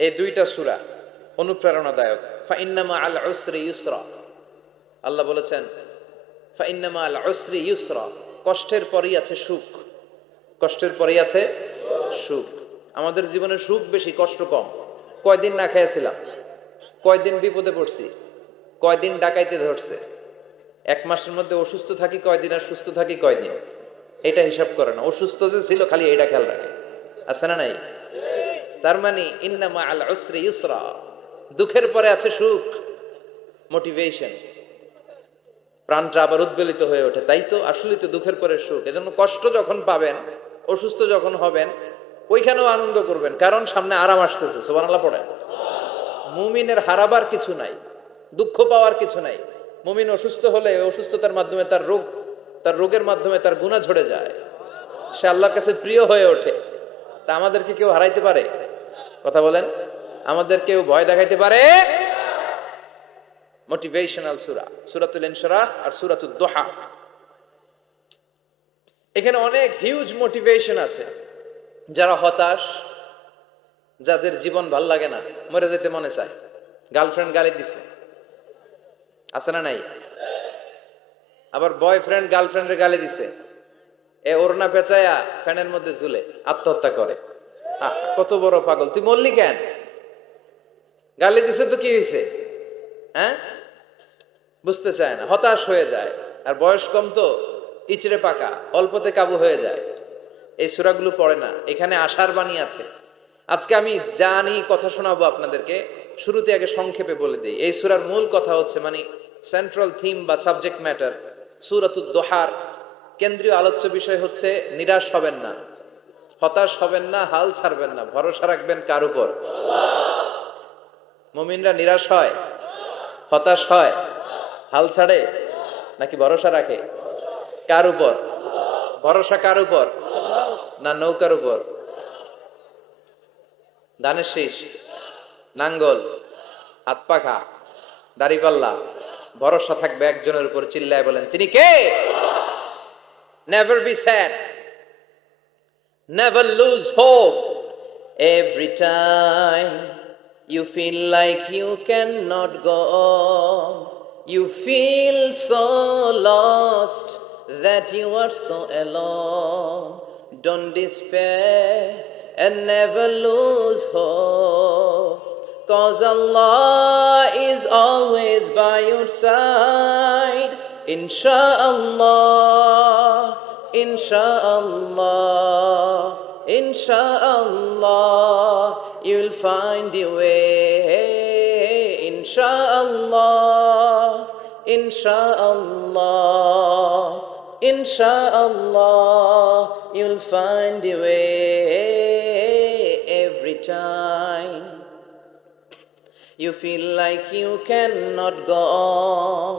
এই দুইটা সূরা অনুপ্রেরণাদায়ক। ফাইন্নামা আল উসরি ইউসরা, আল্লাহ বলেছেন ফাইন্নামা আল উসরি ইউসরা, কষ্টের পরেই আছে সুখ, কষ্টের পরেই আছে সুখ। আমাদের জীবনে সুখ বেশি, কষ্ট কম। কয়দিন না খেয়েছিলাম, কয়দিন বিপদে পড়ছি, কয়দিন ডাকাইতে ধরছে, এক মাসের মধ্যে অসুস্থ থাকি কয়দিন আর সুস্থ থাকি কয়দিন, এটা হিসাব করে না। অসুস্থ যে ছিল খালি এটা খেয়াল রাখে, আছে না নাই? তার মানে ইন্নামা আল উসরি ইউসরা, দুঃখের পরে আছে সুখ, মোটিভেশন, প্রাণটা আবার উদ্বেলিত হয়ে ওঠে। তাই তো আসলে তো দুঃখের পরে সুখ। এজন্য কষ্ট যখন পাবেন, অসুস্থ যখন হবেন, ওইখানেও আনন্দ করবেন, কারণ সামনে আরাম আসতেছে। সুবহানাল্লাহ পড়ে। মুমিনের হারাবার কিছু নাই, দুঃখ পাওয়ার কিছু নাই। মুমিন অসুস্থ হলে অসুস্থতার মাধ্যমে তার রোগের মাধ্যমে তার গুনাহ ঝরে যায়, সে আল্লাহর কাছে প্রিয় হয়ে ওঠে। তা আমাদেরকে কেউ হারাইতে পারে? কথা বলেন, আমাদের কেউ ভয় দেখাইতে পারে? মোটিভেশনাল সূরা সূরাতুল ইনশিরাহ আর সূরাতুদ দুহা, এখানে অনেক হিউজ মোটিভেশন আছে। যারা হতাশ, যাদের জীবন ভাল লাগে না, মরে যেতে মনে চায়, গার্লফ্রেন্ড গালি দিছে, আছে না নাই? আবার বয়ফ্রেন্ড গার্লফ্রেন্ডের গালি দিছে, এ ওড়না পেঁচায়া ফ্যানের মধ্যে ঝুলে আত্মহত্যা করে। কত বড় পাগল, তুই মরলি কেন? গালি দিছে তো কি হয়েছে? হ্যাঁ, বুঝতে চায় না, হতাশ হয়ে যায়। আর বয়স কম তো, ইচড়ে পাকা, অল্পতে কাবু হয়ে যায়। এই সূরাগুলো পড়ে না। এখানে আশার বাণী আছে। আজকে আমি জানি কথা শোনাবো আপনাদেরকে, শুরুতে আগে সংক্ষেপে বলে দিই। এই সূরার মূল কথা হচ্ছে, মানে সেন্ট্রাল থিম বা সাবজেক্ট ম্যাটার সূরাতুদ দুহার কেন্দ্রীয় আলোচ্য বিষয় হচ্ছে নিরাশ হবেন না, হতাশ হবেন না, হাল ছাড়বেন না, ভরসা রাখবেন কার উপর? মুমিনরা নিরাশ হয়, হতাশ হয়, হাল ছাড়ে নাকি ভরসা রাখে? কার উপর ভরসা? কার উপর? না নৌকার উপর, ধানের শীষ, নাঙ্গল, হাত পাখা, দাড়িপাল্লা, ভরসা থাকবে একজনের উপর। চিল্লায় বলেন, তিনি কে? Never be sad, never lose hope. Every time you feel like you cannot go on, you feel so lost that you are so alone. Don't despair and never lose hope, 'cause Allah is always by your side. Insha'Allah, Insha'Allah, Insha'Allah, you'll find your way. Insha'Allah, Insha'Allah, Insha'Allah, you'll find your way. Every time you feel like you cannot go on,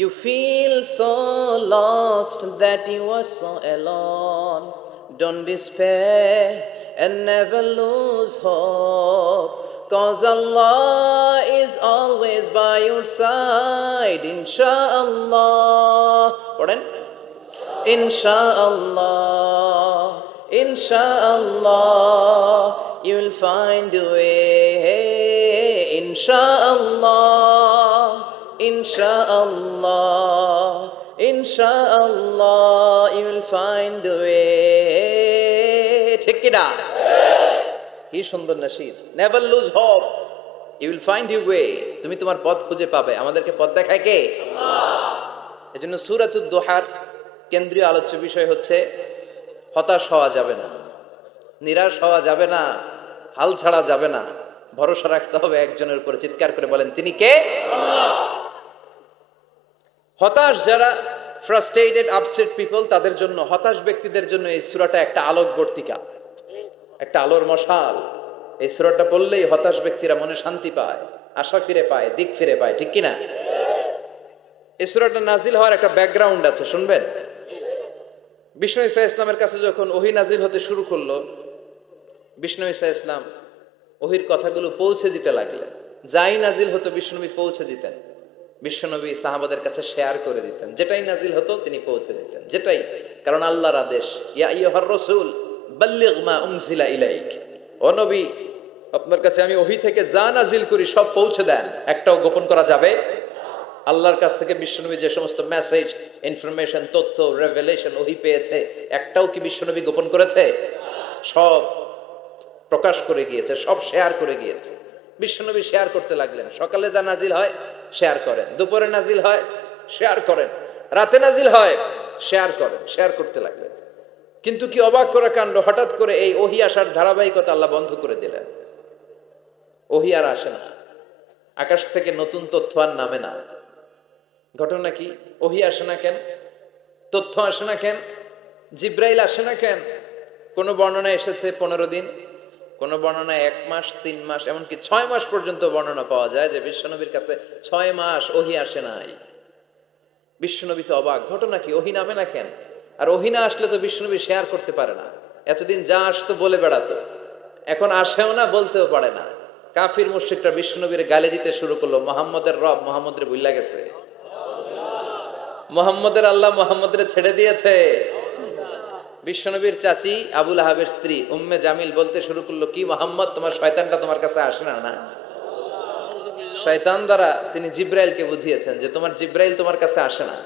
you feel so lost that you are so alone. Don't despair and never lose hope, 'cause Allah is always by your side. Insha'Allah, pardon? Insha'Allah, Insha'Allah, you'll find a way. Insha'Allah, Insha'Allah, Insha'Allah, you'll find a way. ঠিক কি না? কি সুন্দর নসিব। Never lose hope, you will find your way. তুমি তোমার পথ খুঁজে পাবে। আমাদেরকে পথ দেখায় কে? আল্লাহ। এজন্য সূরাতুদ দুহার কেন্দ্রীয় আলোচ্য বিষয় হচ্ছে হতাশ হওয়া যাবে না, নিরাশ হওয়া যাবে না, হাল ছাড়া যাবে না, ভরসা রাখতে হবে একজনের উপরে। চিৎকার করে বলেন, তিনি কে? আল্লাহ। হতাশ যারা, ফ্রাস্ট্রেটেড, আপসেট পিপল, তাদের জন্য, হতাশ ব্যক্তিদের জন্য এই সূরাটা একটা আলোকবর্তিকা, একটা আলোর মশাল। এই সূরাটা পড়লেই হতাশ ব্যক্তিরা মনে শান্তি পায়, আশা ফিরে পায়, দিক ফিরে পায়। ঠিক কিনা? এই সূরাটা নাজিল হওয়ার একটা ব্যাকগ্রাউন্ড আছে, শুনবেন। বিষ্ণু ঈসা ইসলামের কাছে যখন ওহী নাজিল হতে শুরু করলো, বিষ্ণু ঈসা ইসলাম ওহীর কথাগুলো পৌঁছে দিতে লাগলেন। যাই নাজিল হতো বিষ্ণুনবী পৌঁছে দিতেন। বিশ্বনবী সাহাবাদের কাছে শেয়ার করে দিতেন, যেটাই নাজিল হতো তিনি পৌঁছে দিতেন, যেটাই। কারণ আল্লাহর আদেশ, ইয়া আইয়ুহার রাসূল বাল্লিগ মা উনজিলা ইলাইক, ও নবী আপনার কাছে আমি ওহী থেকে যা নাজিল করি সব পৌঁছে দেন, একটাও গোপন করা যাবে? আল্লাহর কাছ থেকে বিশ্বনবী যে সমস্ত মেসেজ, ইনফরমেশন, তথ্য, রেভেলেশন ওহী পেয়েছে, একটাও কি বিশ্বনবী গোপন করেছে? সব প্রকাশ করে গিয়েছে, সব শেয়ার করে গিয়েছে। বিশ্বনবী শেয়ার করতে লাগলেন। সকালে যা নাজিল হয় শেয়ার করেন, দুপুরে নাজিল হয় শেয়ার করেন, রাতে নাজিল হয় শেয়ার করেন, শেয়ার করতে লাগলেন। কিন্তু কি অবাক করা কাণ্ড, হঠাৎ করে এই ওহী আসার ধারাবাহিকতা আল্লাহ বন্ধ করে দিলেন। ওহী আর আসে না, আকাশ থেকে নতুন তথ্য আর নামে না। ঘটনা কি? ওহী আসে না কেন? তথ্য আসে না কেন? জিব্রাইল আসে না কেন? কোন বর্ণনা এসেছে 15 দিন, কোন বর্ণনায় 1 মাস, 3 মাস, এমনকি 6 মাস পর্যন্ত বর্ণনা পাওয়া যায় যে বিশ্বনবীর কাছে 6 মাস ওহী আসে নাই। বিশ্বনবী তো অবাক, ঘটনা কি? ওহী নামে না কেন? আর ওহী না আসলে তো বিশ্বনবী শেয়ার করতে পারে না। এতদিন যা আসতো বলে বেড়াতো, এখন আসেও না, বলতেও পারে না। কাফির মুশরিকরা বিশ্বনবীর গালি দিতে শুরু করলো, মুহাম্মদের রব মুহাম্মদরে ভুইলা গেছে, মুহাম্মদের আল্লাহ মুহাম্মদরে ছেড়ে দিয়েছে। বিশ্বনবীর চাচি আবুল আহাবের স্ত্রী উম্মে জামিল বলতে শুরু করলো, কি মুহাম্মদ, তোমার শয়তানটা তোমার কাছে আসে না? না, শয়তান দ্বারা তিনি জিব্রাইলকে বুঝিয়েছেন যে তোমার জিব্রাইল তোমার কাছে আসে না।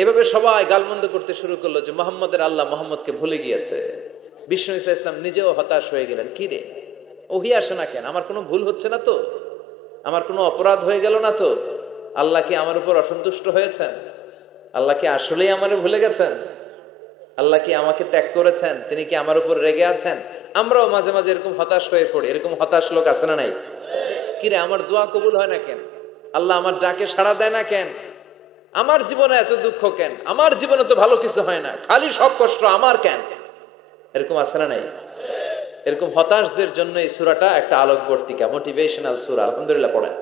এভাবে সবাই গালমন্দ করতে শুরু করলো যে মুহাম্মদের আল্লাহ মুহাম্মদকে ভুলে গিয়েছে। বিষ্ণু ঈসা ইসলাম নিজেও হতাশ হয়ে গেলেন, কি রে ওহী আসে না কেন? আমার কোনো ভুল হচ্ছে না তো? আমার কোনো অপরাধ হয়ে গেল না তো? আল্লাহ কি আমার উপর অসন্তুষ্ট হয়েছেন? আল্লাহ কি আসলেই আমারে ভুলে গেছেন? আল্লাহ কি আমাকে ত্যাগ করেছেন? তিনি কি আমার উপর রেগে আছেন? আমরাও মাঝে মাঝে এরকম হতাশ হয়ে পড়ি। এরকম হতাশ লোক আছে না নাই? কিরে আমার দোয়া কবুল হয় না কেন? আল্লাহ আমার ডাকে সাড়া দেয় না কেন? আমার জীবনে এত দুঃখ কেন? আমার জীবনে তো ভালো কিছু হয় না, খালি সব কষ্ট আমার কেন? এরকম আছে না নাই? এরকম হতাশদের জন্য এই সূরাটা একটা আলোকবর্তিকা, মোটিভেশনাল সূরা। আলহামদুলিল্লাহ পড়েন।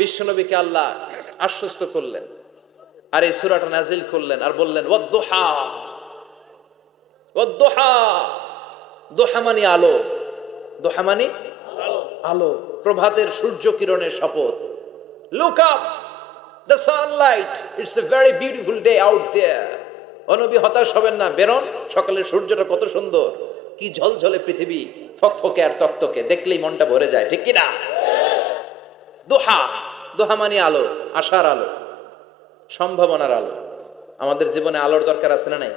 বিশ্বনবীকে আল্লাহ আশ্বস্ত করলেন আর এই সূরাটা নাজিল করলেন আর বললেন ওয়াদ-দুহা, ওয়াদ-দুহা। দুহা মানে আলো, দুহা মানে আলো, প্রভাতের সূর্য কিরণের শপথ। Look up, the sunlight, it's a very beautiful day out there. ও নবী হতাশ হবেন না, বেরোন, সকালের সূর্যটা কত সুন্দর, কি ঝলঝলে পৃথিবী, ফকফকে আর তকতকে, দেখলেই মনটা ভরে যায়, ঠিক কি না? দোহা, দোহা মানে আলো, আশার আলো, সম্ভাবনার আলো। আমাদের জীবনে আলোর দরকার আছে না নাই?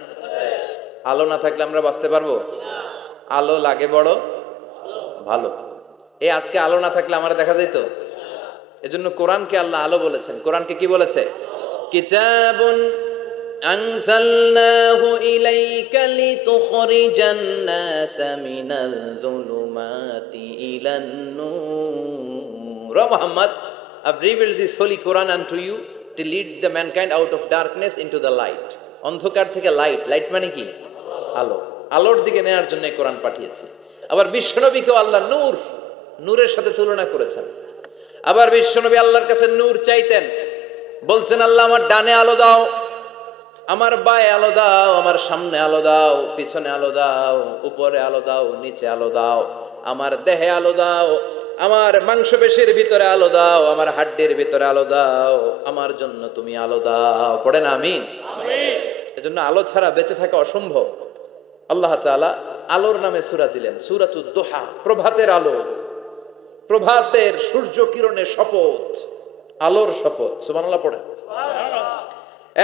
আলো না থাকলে আমরা বাঁচতে পারবো? আলো লাগে বড় ভালো। এই আজকে আলো না থাকলে আমরা দেখা যেত? এজন্য কোরআনকে আল্লাহ আলো বলেছেন। কোরআনকে কি বলেছে? কিতাবুন আনজালনাহু ইলাইকা লিতুখরিজান নাসা মিনাল যুলুমাতি ইলান নূর। ও Muhammad, I've revealed this holy Quran unto you to lead the mankind out of darkness into the light. অন্ধকার থেকে লাইট, লাইট মানে কি? আলো, আলোর দিকে নেয়ার জন্য কোরআন পাঠিয়েছে। আবার বিশ্বনবীকেও আল্লাহ নূর, নূরের সাথে তুলনা করেছেন। আবার বিশ্বনবী আল্লাহর কাছে নূর চাইতেন, বলতেন আল্লাহ আমার ডানে আলো দাও, আমার বায়ে আলো দাও, আমার সামনে আলো দাও, পিছনে আলো দাও, উপরে আলো দাও, নিচে আলো দাও, আমার দেহে আলো দাও, আমার মাংসপেশির ভিতরে আলো দাও, আমার হাড্ডির ভিতরে আলো দাও, আমার জন্য তুমি আলো দাও। পড়েন আমিন। এজন্য আলো ছাড়া বেঁচে থাকা অসম্ভব। আল্লাহ তাআলা আলোর নামে সূরা দিলেন, সূরাতুদ দুহা, প্রভাতের আলো, প্রভাতের সূর্য কিরণের শপথ, আলোর শপথ। সুবহানাল্লাহ পড়েন।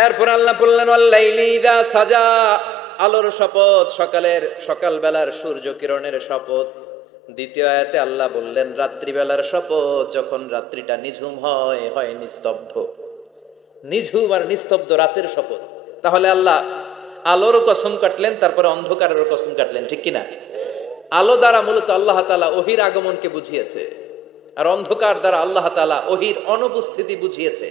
এরপর আল্লাহ বললেন ওয়াল্লাইলি ইযা সাজা, আলোর শপথ, সকালের, সকালবেলার সূর্য কিরণের শপথ। দ্বিতীয় আয়াতে আল্লাহ বললেন রাত্রিবেলার শপথ, যখন রাত্রিটা নিঝুম হয়, হয় নিস্তব্ধ, নিঝুম আর নিস্তব্ধ রাতের শপথ। তাহলে আল্লাহ আলোরও কসম কাটলেন, তারপরে অন্ধকারেরও কসম কাটলেন, ঠিক কিনা? আলো দ্বারা মূলত আল্লাহ তাআলা ওহীর আগমনকে বুঝিয়েছে, আর অন্ধকার দ্বারা আল্লাহ তাআলা ওহীর অনুপস্থিতি বুঝিয়েছে।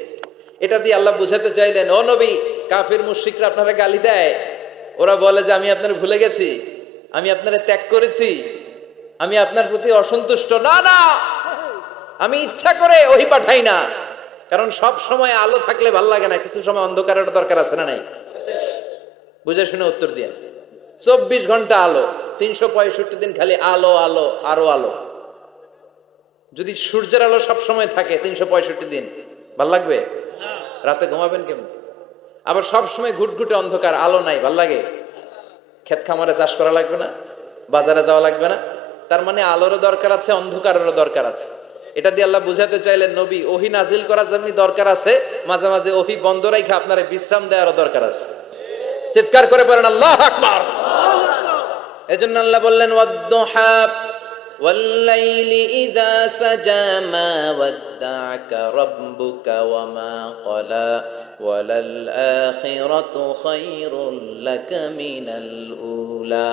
এটা দিয়ে আল্লাহ বুঝাতে চাইলেন, ও নবী, কাফির মুশরিকরা আপনারা গালি দেয়, ওরা বলে যে আমি আপনার ভুলে গেছি, আমি আপনারে ত্যাগ করেছি, আমি আপনার প্রতি অসন্তুষ্ট। না না, আমি ইচ্ছা করে ওহী পাঠাই না, কারণ সব সময় আলো থাকলে ভাল লাগে না, কিছু সময় অন্ধকারের দরকার আছে না নাই? বুঝে শুনে উত্তর দিয়ে। 24 ঘন্টা আলো, 365 দিন খালি আলো আলো আরো আলো। যদি সূর্যের আলো সব সময় থাকে 365 দিন, ভাল লাগবে? রাতে ঘুমাবেন কেমন? আবার সব সময় ঘুটঘুটে অন্ধকার, আলো নাই, ভাল লাগে? ক্ষেত খামারে চাষ করা লাগবে না, বাজারে যাওয়া লাগবে না, তার মানে আলোরও দরকার আছে, অন্ধকারেরও দরকার আছে। এটা দিয়ে আল্লাহ বুঝাতে চাইলেন, নবী ওহী নাজিল করার জন্য দরকার আছে, মাঝে মাঝে ওহী বন্ধ রাখে আপনার বিশ্রাম দেওয়ারও দরকার আছে। চিৎকার করে পড়েন আল্লাহু আকবার। এজন্য আল্লাহ বললেন ওয়াদ-দুহা ওয়াল-লাইলি ইযা সাজা মা ওয়াদ্দা'আকা রাব্বুকা ওয়া মা ক্বালা ওয়ালাল আখিরাতু খায়রুল লাকা মিনাল উলা।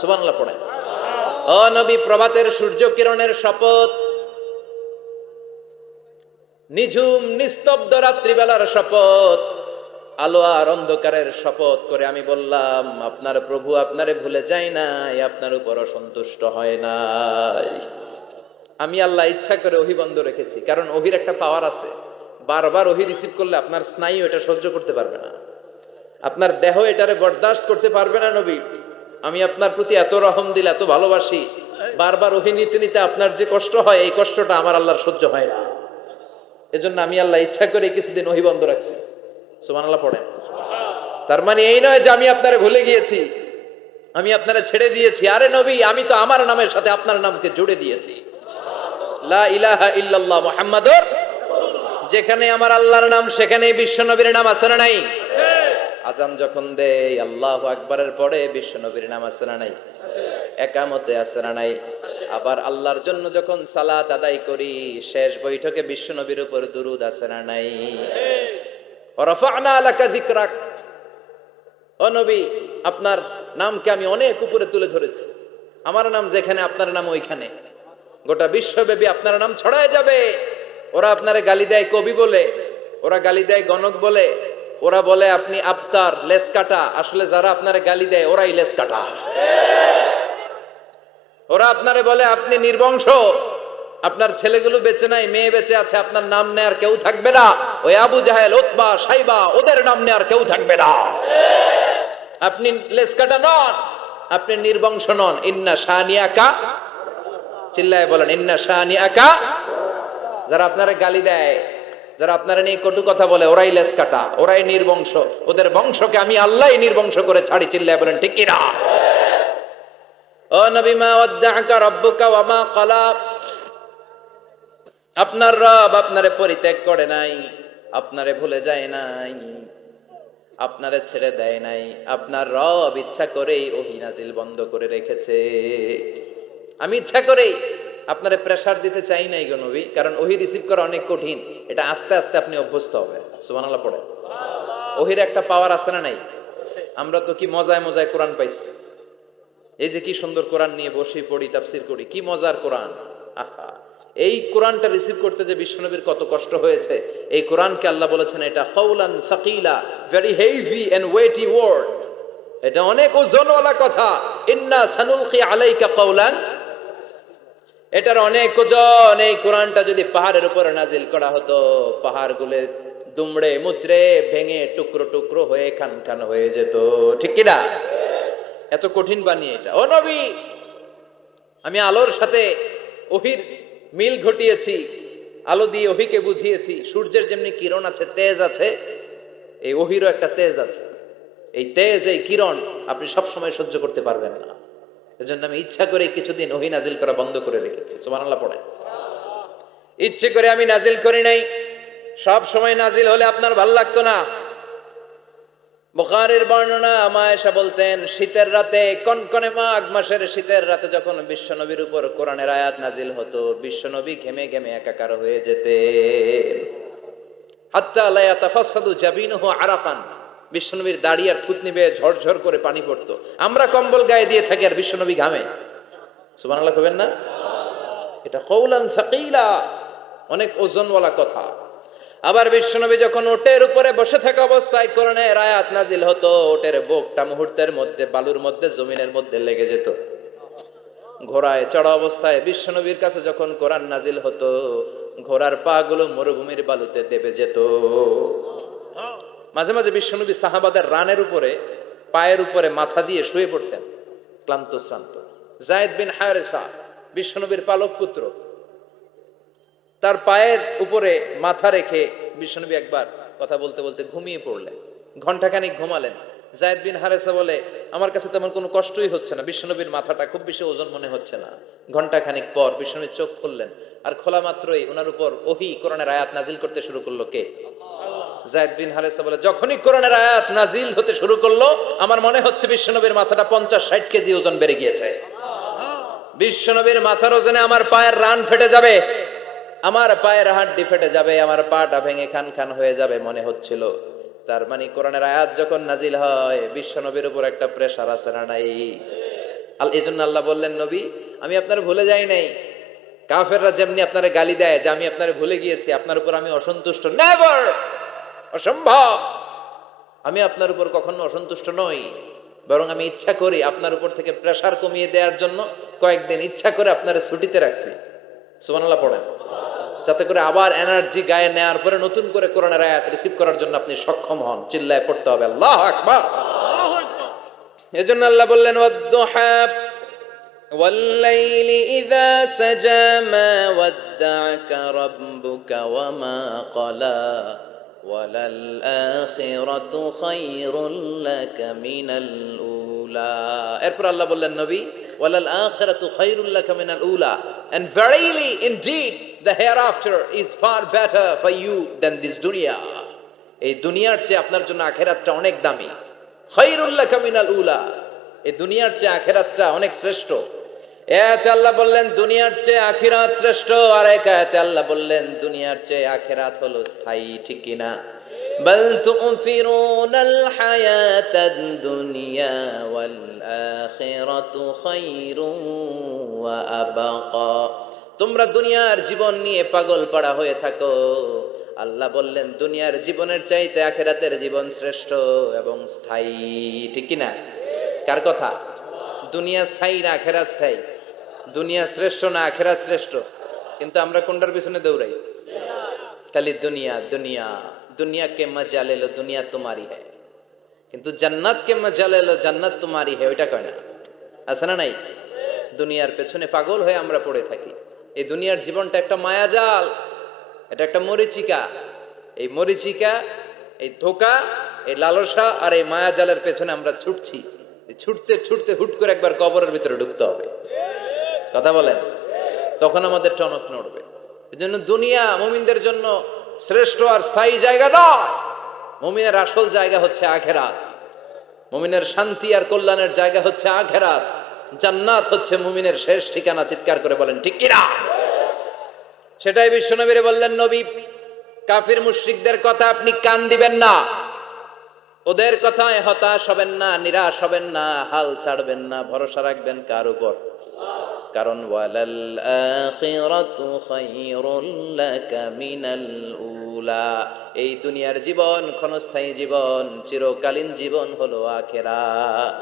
সুবহানাল্লাহ পড়েন। ও নবী, প্রভাতের সূর্য কিরণের শপথ, নিঝুম নিস্তব্ধ রাত্রিবেলার শপথ, আলো আর অন্ধকারের শপথ করে আমি বললাম, আপনার প্রভু আপনারে ভুলে যায় নাই, আপনার উপর অসন্তুষ্ট হয় নাই। আমি আল্লাহ ইচ্ছা করে ওহী বন্ধ রেখেছি, কারণ ওহীর একটা পাওয়ার আছে। বারবার ওহী রিসিভ করলে আপনার স্নায়ু এটা সহ্য করতে পারবে না, আপনার দেহ এটারে বরদাস্ত করতে পারবে না। নবী, আমি আপনার প্রতি এত রহম দিল, এত ভালোবাসি, বারবার ওহী নিতে নিতে আপনার যে কষ্ট হয়, এই কষ্টটা আমার আল্লাহর সহ্য হয় না। এজন্য আমি আল্লাহ ইচ্ছা করে কিছুদিন ওহী বন্ধ রাখছি। সুবহানাল্লাহ পড়েন। তার মানে এই নয় যে আমি আপনারে ভুলে গিয়েছি, আমি আপনারে ছেড়ে দিয়েছি। আরে নবী, আমি তো আমার নামের সাথে আপনার নামকে জুড়ে দিয়েছি। লা ইলাহা ইল্লাল্লাহ মুহাম্মাদুর, যেখানে আমার আল্লাহর নাম সেখানেই বিশ্ব নবীর নাম আছে না নাই? আজান যখন দেই আল্লাহু আকবারের পরে বিশ্ব নবীর নাম আছে না নাই? একামতে আছে না নাই? আবার আল্লাহর জন্য যখন সালাত আদায় করি, শেষ বৈঠকে বিশ্ব নবীর উপর দুরূদ আছে না নাই? রাফা'না লাকা যিকরাক, ও নবী, আপনার নামকে আমি অনেক উপরে তুলে ধরেছি। আমার নাম যেখানে, আপনার নাম ওইখানে। গোটা বিশ্বব্যাপী আপনার নাম ছড়ায় যাবে। ওরা আপনারে গালি দেয় কবি বলে, ওরা গালি দেয় গণক বলে, ওরা বলে আপনি আফতার, লেস কাটা। আসলে যারা আপনারে গালি দেয় ওরাই লেস কাটা। ওরা আপনারে বলে আপনি নির্বংশ, আপনার ছেলেগুলো বেঁচে নাই, মেয়ে বেঁচে আছে, আপনার নাম নেয়ার কেউ থাকবে না। ওই আবু জাহেল, উতবা, সাইবা, ওদের নাম নেয়ার কেউ থাকবে না। আপনি লেসকাটা নন, আপনি নির্বংশ নন। ইন্না শানিয়াকা, চিল্লায় বলেন ইন্না শানিয়াকা। যারা আপনারে গালি দেয়, যারা আপনারা নিয়ে কটু কথা বলে, ওরাই লেসকাটা, ওরাই নির্বংশ। ওদের বংশকে আমি আল্লাহই নির্বংশ করে ছাড়ি। চিল্লায় বলেন ঠিক কি না? ও নবী, মা ওয়াদ্দা'আকা রাব্বুকা ওয়া মা ক্বালা, আপনার রব আপনারে পরিত্যাগ করে নাই, আপনারে ভুলে যায় নাই, আপনারে ছেড়ে দেয় নাই। আপনার রব ইচ্ছা করেই ওহী নাজিল বন্ধ করে রেখেছে। আমি ইচ্ছা করেই আপনারে প্রেসার দিতে চাই নাই গো নবী, কারণ ওহী রিসিভ করা অনেক কঠিন। এটা আস্তে আস্তে আপনি অভ্যস্ত হবেন। সুবহানাল্লাহ পড়ে। ওহীর একটা পাওয়ার আছে না নাই? আমরা তো কি মজায় মজায় কোরআন পাইছি। এই যে কি সুন্দর কোরআন নিয়ে বসে পড়ি, তাফসীর করি, কি মজার কোরআন। আহা, এই কোরআনটা রিসিভ করতে যে বিশ্বনবীর কত কষ্ট হয়েছে। এই কোরআনকে আল্লাহ বলেছেন এটা কাউলান সাকিলা, very heavy and weighty word. এটা অনেক ওজনওয়ালা কথা। ইন্না সানুলকি আলাইকা কাউলান, এটার অনেক ওজন। এই কোরআনটা যদি পাহাড়ের উপরে নাজিল করা হতো, পাহাড়গুলো দুমড়ে মুচড়ে ভেঙে টুকরো টুকরো হয়ে খান খান হয়ে যেত। ঠিক কি না? এত কঠিন বানিয়ে এটা। ও নবী, আমি আলোর সাথে ওহীর মিল ঘটিয়েছি, আলো দিয়ে ওহীকে বুঝিয়েছি। সূর্যের যেমনি কিরণ আছে, তেজ আছে, এই ওহীরও একটা তেজ আছে। এই তেজ, এই কিরণ আপনি সব সময় সহ্য করতে পারবেন না। এজন্য আমি ইচ্ছা করে কিছুদিন ওহী নাজিল করা বন্ধ করে রেখেছি। সুবহানাল্লাহ পড়ে। ইচ্ছে করে আমি নাজিল করি নাই। সব সময় নাজিল হলে আপনার ভাল লাগতো না। বুখারীর বর্ণনা, মা আয়েশা বলতেন, শীতের রাতে, কনকনে মাঘ মাসের শীতের রাতে যখন বিশ্বনবীর উপর কোরআনের আয়াত নাজিল হতো, বিশ্বনবী ঘেমে ঘেমে একাকার হয়ে যেতেন। হাত্তা লা ইয়াতাফাসসাদু জাবিনুহু আরাকান, বিশ্বনবীর দাড়ি আর থুতনি বেয়ে ঝরঝর করে পানি পড়তো। আমরা কম্বল গায়ে দিয়ে থাকি আর বিশ্বনবী ঘামে। সুবহানাল্লাহ কইবেন না? এটা কওলান সাকিলা, অনেক ওজনওয়ালা কথা। আবার বিশ্বনবী যখন ওটের উপরে বসে থাকা অবস্থায় কোরআনের আয়াত নাজিল হতো, ওটের বুকটা মুহূর্তের মধ্যে বালুর মধ্যে, জমিনের মধ্যে লেগে যেত। ঘোড়ায় চড়া অবস্থায় বিশ্বনবীর কাছে যখন কোরআন নাজিল হতো, ঘোড়ার পা গুলো মরুভূমির বালুতে দেবে যেত। মাঝে মাঝে বিশ্বনবী সাহাবাদের রানের উপরে, পায়ের উপরে মাথা দিয়ে শুয়ে পড়তেন, ক্লান্ত শ্রান্ত। যায়েদ বিন হারেসা, বিশ্বনবীর পালক পুত্র, তার পায়ের উপরে মাথা রেখে বিশ্বনবী একবার কথা বলতে বলতে ঘুমিয়ে পড়লেন। ঘন্টাখানিক ঘুমালেন। যায়েদ বিন হারেসা বলে, আমার কাছে তেমন কোনো কষ্টই হচ্ছে না, বিশ্বনবীর মাথাটা খুব বেশি ওজন মনে হচ্ছে না। ঘন্টা খানিক পর বিশ্বনবী চোখ খুললেন, আর খোলা মাত্রই ওনার উপর ওহী কোরআনের আয়াত নাজিল করতে শুরু করলো। কে? যায়েদ বিন হারেসা বলে, যখনই কোরআনের আয়াত নাজিল হতে শুরু করলো, আমার মনে হচ্ছে বিশ্বনবীর মাথাটা 50-60 কেজি ওজন বেড়ে গিয়েছে। বিশ্বনবীর মাথার ওজনে আমার পায়ের রান ফেটে যাবে, আমার পায়ের হাড্ডি ফেটে যাবে, আমার পাটা ভেঙে খান খান হয়ে যাবে মনে হচ্ছিল। তার মানে কোরআনের আয়াত যখন নাজিল হয়, বিশ্বনবীর উপর একটা প্রেসার আছে না নাই? এই জন্য আল্লাহ বললেন, নবী আমি আপনার ভুলে যাই নাই। কাফেররা যেমনি আপনারে গালি দেয় যে আমি আপনারে ভুলে গিয়েছি, আপনার উপর আমি অসন্তুষ্ট, নেভার, অসম্ভব। আমি আপনার উপর কখনো অসন্তুষ্ট নই, বরং আমি ইচ্ছা করি আপনার উপর থেকে প্রেসার কমিয়ে দেওয়ার জন্য কয়েকদিন ইচ্ছা করে আপনারে ছুটিতে রাখছি। সুবহানাল্লাহ পড়েন, যাতে করে আবার এনার্জি গায়ে নেওয়ার পরে নতুন করে কোরআনের আয়াত রিসিভ করার জন্য আপনি সক্ষম হন। চিল্লায় পড়তে হবে আল্লাহু আকবার। এজন্য আল্লাহ বললেন, ওয়াদ-দুহা ওয়াল-লাইলি ইযা সাজা মা ওয়াদ্দা'আকা রাব্বুকা ওয়া মা ক্বালা ওয়ালাল আখিরাতু খায়রুল লাকা মিনাল উলা। এরপর আল্লাহ বললেন, নবী ওয়ালাল আখিরাতু খায়রুল লাকা মিনাল উলা, and verily indeed the hereafter is far better for you than this dunya. এই দুনিয়ার চেয়ে আপনার জন্য আখিরাতটা অনেক দামি। খায়রুল লাকা মিনাল উলা, এই দুনিয়ার চেয়ে আখিরাতটা অনেক শ্রেষ্ঠ। এতে আল্লাহ বললেন দুনিয়ার চেয়ে আখিরাত শ্রেষ্ঠ, আর এক আয়াতে আল্লাহ বললেন দুনিয়ার চেয়ে আখিরাত হলো স্থায়ী। ঠিক কি না? বাল তু'থিরুনাল হায়াতাদ দুনিয়া ওয়াল আখিরাতু খায়রুন ওয়া আবকা। তোমরা দুনিয়ার জীবন নিয়ে পাগল পাড়া হয়ে থাকো, আল্লাহ বললেন দুনিয়ার জীবনের চাইতে আখিরাতের জীবন শ্রেষ্ঠ এবং স্থায়ী। ঠিক কি না? কার কথা? দুনিয়া স্থায়ী না আখিরাত স্থায়ী? দুনিয়া শ্রেষ্ঠ না আখিরাত শ্রেষ্ঠ? কিন্তু আমরা কোনটার পিছনে দৌড়াই? খালি দুনিয়া দুনিয়া। দুনিয়া কে মজা লে লো, দুনিয়া তোমারি হ্যায়, কিন্তু জান্নাত কে মজা লে লো, জান্নাত তোমারি হ্যায়, ওইটা কয় না? আছে না নাই? দুনিয়ার পেছনে পাগল হয়ে আমরা পড়ে থাকি। এই দুনিয়ার জীবনটা একটা মায়াজাল, এটা একটা মরিচিকা। এই মরিচিকা, এই ধোঁকা, এই লালসা আর এই মায়াজালের পেছনে আমরা ছুটছি। ছুটতে ছুটতে হুট করে একবার কবরের ভিতরে ঢুকতে হবে। কথা বলেন, তখন আমাদের টনক নড়বে। এই জন্য দুনিয়া মুমিনদের জন্য শ্রেষ্ঠ আর স্থায়ী জায়গা নয়। মুমিনের আসল জায়গা হচ্ছে আখিরাত। মুমিনের শান্তি আর কল্যাণের জায়গা হচ্ছে আখিরাত। জান্নাত হচ্ছে মুমিনের শেষ ঠিকানা। চিৎকার করে বলেন ঠিক কিনা? সেটাই বিশ্বনবীরে বললেন, নবী কাফির মুশরিকদের কথা আপনি কান দিবেন না, ওদের কথায় হতাশ হবেন না, নিরাশ হবেন না, হাল ছাড়বেন না, ভরসা রাখবেন কার উপর? কারণ ওয়ালাল আখিরাতু খায়রুল লাকা মিনাল উলা, এই দুনিয়ার জীবন ক্ষণস্থায়ী জীবন, চিরকালীন জীবন হলো আখিরাত।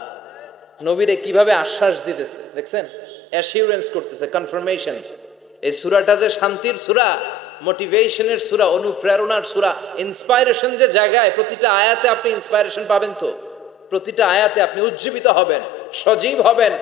নবীরে কিভাবে আশ্বাস দিতেছে দেখছেন? অ্যাসিউরেন্স করতেছে, কনফার্মেশন। এই সূরাটা যে শান্তির সূরা, মোটিভেশনের সূরা, অনুপ্রেরণার সূরা, ইন্সপাইরেশন যে জায়গায়, প্রতিটা আয়াতে আপনি ইন্সপাইরেশন পাবেন। তো প্রতিটা আয়াতে আপনি উজ্জীবিত হবেন, সজীব হবেন।